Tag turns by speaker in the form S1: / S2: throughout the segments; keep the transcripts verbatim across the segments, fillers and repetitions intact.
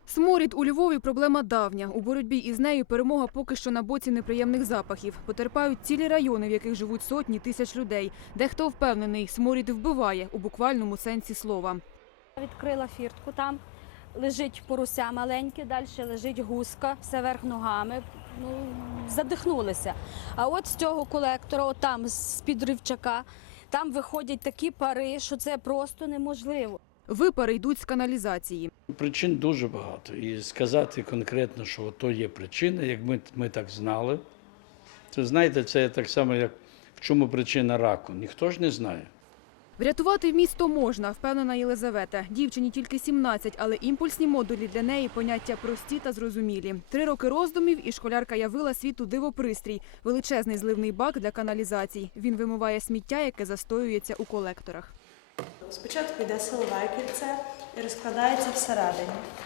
S1: Сморід у Львові – проблема давня. У боротьбі із нею перемога поки що на боці неприємних запахів. Потерпають цілі райони, в яких живуть сотні тисяч людей. Дехто впевнений, сморід вбиває у буквальному сенсі слова.
S2: Відкрила фіртку, там лежить порося маленьке, далі лежить гуска, все верх ногами, ну, задихнулися. А от з цього колектора, от там з-під ривчака, там виходять такі пари, що це просто неможливо.
S1: Випари йдуть з каналізації.
S3: Причин дуже багато. І сказати конкретно, що то є причина, як ми, ми так знали. Це, знаєте, це так само, як в чому причина раку. Ніхто ж не знає.
S1: Врятувати місто можна, впевнена Єлизавета. Дівчині тільки сімнадцять, але імпульсні модулі для неї – поняття прості та зрозумілі. Три роки роздумів і школярка явила світу дивопристрій – величезний зливний бак для каналізацій. Він вимиває сміття, яке застоюється у колекторах.
S4: Спочатку йде силове кільце і розкладається всередині.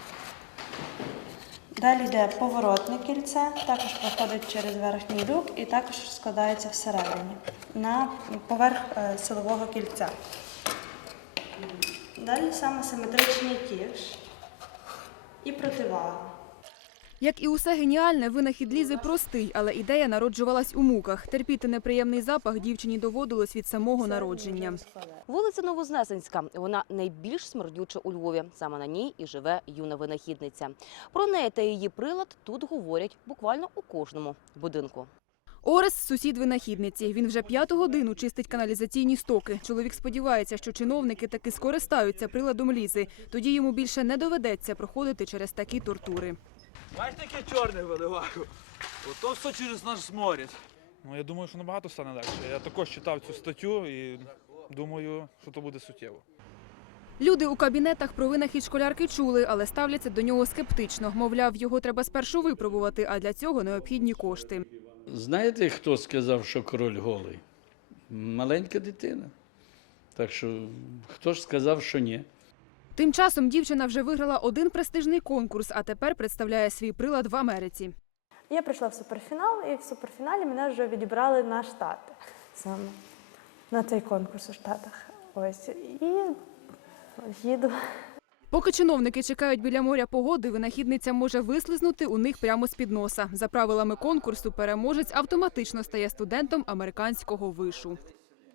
S4: Далі йде поворотне кільце, також проходить через верхній люк і також складається всередині, на поверх силового кільця. Далі саме симетричний кіш і противага.
S1: Як і усе геніальне, винахід Лізи простий, але ідея народжувалась у муках. Терпіти неприємний запах дівчині доводилось від самого народження.
S5: Вулиця Новознесенська. Вона найбільш смердюча у Львові. Саме на ній і живе юна винахідниця. Про неї та її прилад тут говорять буквально у кожному будинку.
S1: Орес – сусід винахідниці. Він вже п'яту годину чистить каналізаційні стоки. Чоловік сподівається, що чиновники таки скористаються приладом Лізи. Тоді йому більше не доведеться проходити через такі тортури.
S6: Бачите, яке чорне виливаю? Ото все через наш сморід.
S7: Ну, я думаю, що набагато стане легше. Я також читав цю статтю і думаю, що то буде суттєво.
S1: Люди у кабінетах про винахід школярки чули, але ставляться до нього скептично. Мовляв, його треба спершу випробувати, а для цього необхідні кошти.
S3: Знаєте, хто сказав, що король голий? Маленька дитина. Так що, хто ж сказав, що ні?
S1: Тим часом дівчина вже виграла один престижний конкурс, а тепер представляє свій прилад в Америці.
S4: Я прийшла в суперфінал, і в суперфіналі мене вже відібрали на Штати. Саме на цей конкурс у Штатах. Ось. І їду.
S1: Поки чиновники чекають біля моря погоди, винахідниця може вислизнути у них прямо з-під носа. За правилами конкурсу, переможець автоматично стає студентом американського вишу.